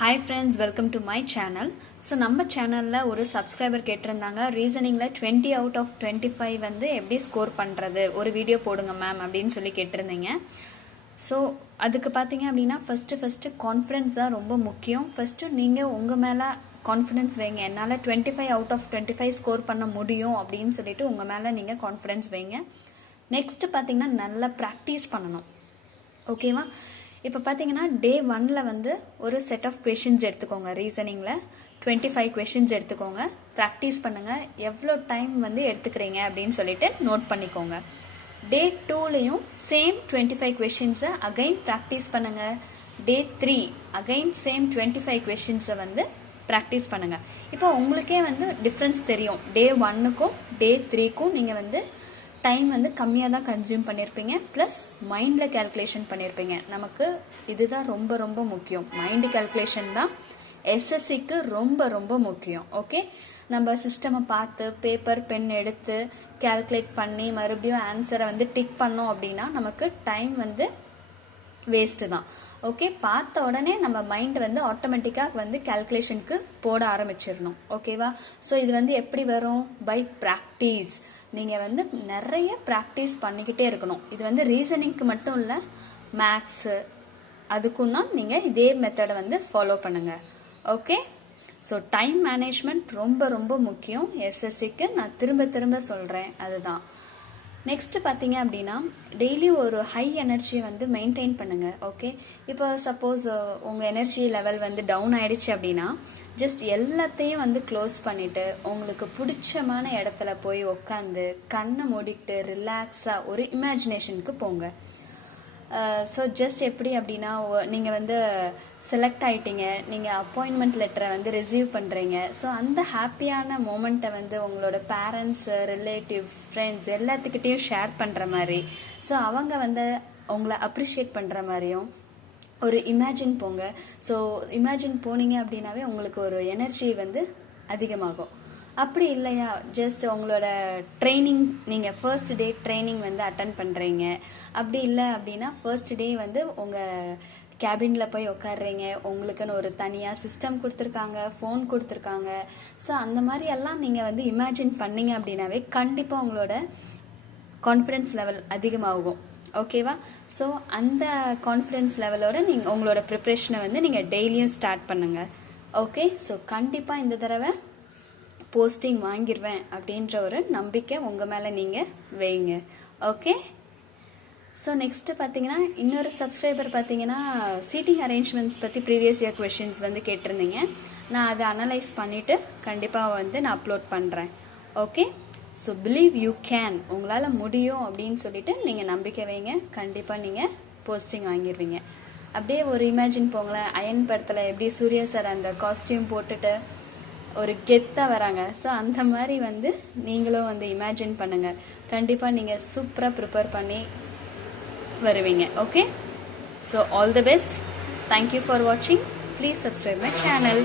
Hi friends, welcome to my channel. So நம்ம சேனல்ல ஒரு சப்ஸ்கிரைபர் கேட்டிருந்தாங்க ரீசனிங்ல 20 out of 25 வந்து எப்படி ஸ்கோர் பண்றது ஒரு வீடியோ போடுங்க மேம் அப்படின்னு சொல்லி கேட்டிருந்தீங்க. ஸோ அதுக்கு பார்த்தீங்க அப்படின்னா ஃபர்ஸ்ட் கான்ஃபிடன்ஸ் தான் ரொம்ப முக்கியம். ஃபர்ஸ்ட் நீங்கள் உங்கள் மேலே கான்ஃபிடன்ஸ் வைங்க. என்னால் 25 out of 25 ஸ்கோர் பண்ண முடியும் அப்படின்னு சொல்லிட்டு உங்கள் மேலே நீங்கள் கான்ஃபிடன்ஸ் வைங்க. நெக்ஸ்ட் பார்த்தீங்கன்னா நல்லா ப்ராக்டிஸ் பண்ணணும். ஓகேவா? இப்போ பார்த்தீங்கன்னா டே 1ல் வந்து ஒரு செட் ஆஃப் கொஷின்ஸ் எடுத்துக்கோங்க. ரீசனிங்கில் 25 கொஷின்ஸ் எடுத்துக்கோங்க. ப்ராக்டிஸ் பண்ணுங்கள். எவ்வளோ டைம் வந்து எடுத்துக்கிறீங்க அப்படின்னு சொல்லிட்டு நோட் பண்ணிக்கோங்க. டே 2லையும் சேம் 25 கொஷின்ஸை அகைன் ப்ராக்டிஸ் பண்ணுங்கள். டே 3 அகைன் சேம் 25 கொஷின்ஸை வந்து ப்ராக்டிஸ் பண்ணுங்கள். இப்போ உங்களுக்கே வந்து டிஃப்ரென்ஸ் தெரியும். டே 1க்கும் டே 3க்கும் நீங்கள் வந்து டைம் வந்து கம்மியாக தான் கன்சியூம் பண்ணியிருப்பீங்க, ப்ளஸ் மைண்டில் கேல்குலேஷன் பண்ணியிருப்பீங்க. நமக்கு இதுதான் ரொம்ப ரொம்ப முக்கியம். மைண்டு கேல்குலேஷன் தான் எஸ்எஸ்சிக்கு ரொம்ப ரொம்ப முக்கியம். ஓகே, நம்ம சிஸ்டமை பார்த்து பேப்பர் பென் எடுத்து கேல்குலேட் பண்ணி மறுபடியும் ஆன்சரை வந்து டிக் பண்ணோம் அப்படின்னா நமக்கு டைம் வந்து வேஸ்ட்டு தான். ஓகே, பார்த்த உடனே நம்ம மைண்ட் வந்து ஆட்டோமேட்டிக்காக வந்து கேல்குலேஷனுக்கு போட ஆரம்பிச்சிடணும். ஓகேவா? ஸோ இது வந்து எப்படி வரும்? By practice. நீங்கள் வந்து நிறைய ப்ராக்டிஸ் பண்ணிக்கிட்டே இருக்கணும். இது வந்து ரீசனிங்க்கு மட்டும் இல்லை, மேக்ஸு அதுக்கும் தான் நீங்கள் இதே மெத்தடை வந்து ஃபாலோ பண்ணுங்கள். ஓகே, ஸோ டைம் மேனேஜ்மெண்ட் ரொம்ப ரொம்ப முக்கியம் எஸ்எஸ்சிக்கு. நான் திரும்ப சொல்கிறேன், அதுதான். நெக்ஸ்ட் பார்த்தீங்க அப்படின்னா டெய்லி ஒரு ஹை எனர்ஜியை வந்து மெயின்டைன் பண்ணுங்கள். ஓகே, இப்போ சப்போஸ் உங்கள் எனர்ஜி லெவல் வந்து டவுன் ஆயிடுச்சு அப்படின்னா ஜஸ்ட் எல்லாத்தையும் வந்து க்ளோஸ் பண்ணிவிட்டு உங்களுக்கு பிடிச்சமான இடத்துல போய் உக்காந்து கண்ணை மூடிட்டு ரிலாக்ஸாக ஒரு இமேஜினேஷனுக்கு போங்க. ஸோ ஜஸ்ட் எப்படி அப்படின்னா நீங்கள் வந்து செலக்ட் ஆகிட்டீங்க, நீங்கள் அப்பாயின்மெண்ட் லெட்டரை வந்து ரிசீவ் பண்ணுறீங்க. ஸோ அந்த ஹாப்பியான மூமெண்ட்டை வந்து உங்களோட பேரண்ட்ஸு, ரிலேட்டிவ்ஸ், ஃப்ரெண்ட்ஸ் எல்லாத்துக்கிட்டேயும் ஷேர் பண்ணுற மாதிரி, ஸோ அவங்க வந்து உங்களை அப்ரிஷியேட் பண்ணுற மாதிரியும் ஒரு இமேஜின் போங்க. ஸோ இமேஜின் போனீங்க அப்படின்னாவே உங்களுக்கு ஒரு எனர்ஜி வந்து அதிகமாகும். அப்படி இல்லையா, ஜஸ்ட் உங்களோட ட்ரைனிங், நீங்கள் ஃபர்ஸ்ட் டே ட்ரைனிங் வந்து அட்டன் பண்ணுறீங்க. அப்படி இல்லை அப்படின்னா ஃபர்ஸ்ட் டே வந்து உங்கள் கேபினில் போய் உட்காடுறீங்க. உங்களுக்குன்னு ஒரு தனியாக சிஸ்டம் கொடுத்துருக்காங்க, ஃபோன் கொடுத்துருக்காங்க. ஸோ அந்த மாதிரி எல்லாம் நீங்கள் வந்து இமேஜின் பண்ணீங்க அப்படின்னாவே கண்டிப்பாக உங்களோட கான்ஃபிடென்ஸ் லெவல் அதிகமாகும். ஓகேவா? ஸோ அந்த கான்ஃபிடென்ஸ் லெவலோட நீங்கள் உங்களோட ப்ரிப்ரேஷனை வந்து நீங்கள் டெய்லியும் ஸ்டார்ட் பண்ணுங்கள். ஓகே, ஸோ கண்டிப்பாக இந்த தடவை போஸ்டிங் வாங்கிடுவேன் அப்படின்ற ஒரு நம்பிக்கை உங்கள் மேலே நீங்கள் வைங்க. ஓகே, ஸோ நெக்ஸ்ட்டு பார்த்தீங்கன்னா இன்னொரு சப்ஸ்கிரைபர் பார்த்தீங்கன்னா சீட்டிங் அரேஞ்ச்மெண்ட்ஸ் பற்றி ப்ரீவியஸ் இயர் கொஷின்ஸ் வந்து கேட்டிருந்தீங்க. நான் அதை அனலைஸ் பண்ணிவிட்டு கண்டிப்பாக வந்து நான் அப்லோட் பண்ணுறேன். Okay, so believe you can, உங்களால் முடியும் அப்படின்னு சொல்லிட்டு நீங்கள் நம்பிக்கை வைங்க. கண்டிப்பாக நீங்கள் போஸ்டிங் வாங்கிடுவீங்க. அப்படியே ஒரு இமேஜின் போங்களேன், அயன் படத்தில் எப்படி சூர்யா சார் அந்த காஸ்டியூம் போட்டுட்டு ஒரு கெத்தாக வராங்க. ஸோ அந்த மாதிரி வந்து நீங்களும் வந்து இமேஜின் பண்ணுங்கள். கண்டிப்பாக நீங்கள் சூப்பராக ப்ரிப்பேர் பண்ணி வருவீங்க. Okay, so all the best. Thank you for வாட்சிங். Please subscribe my channel.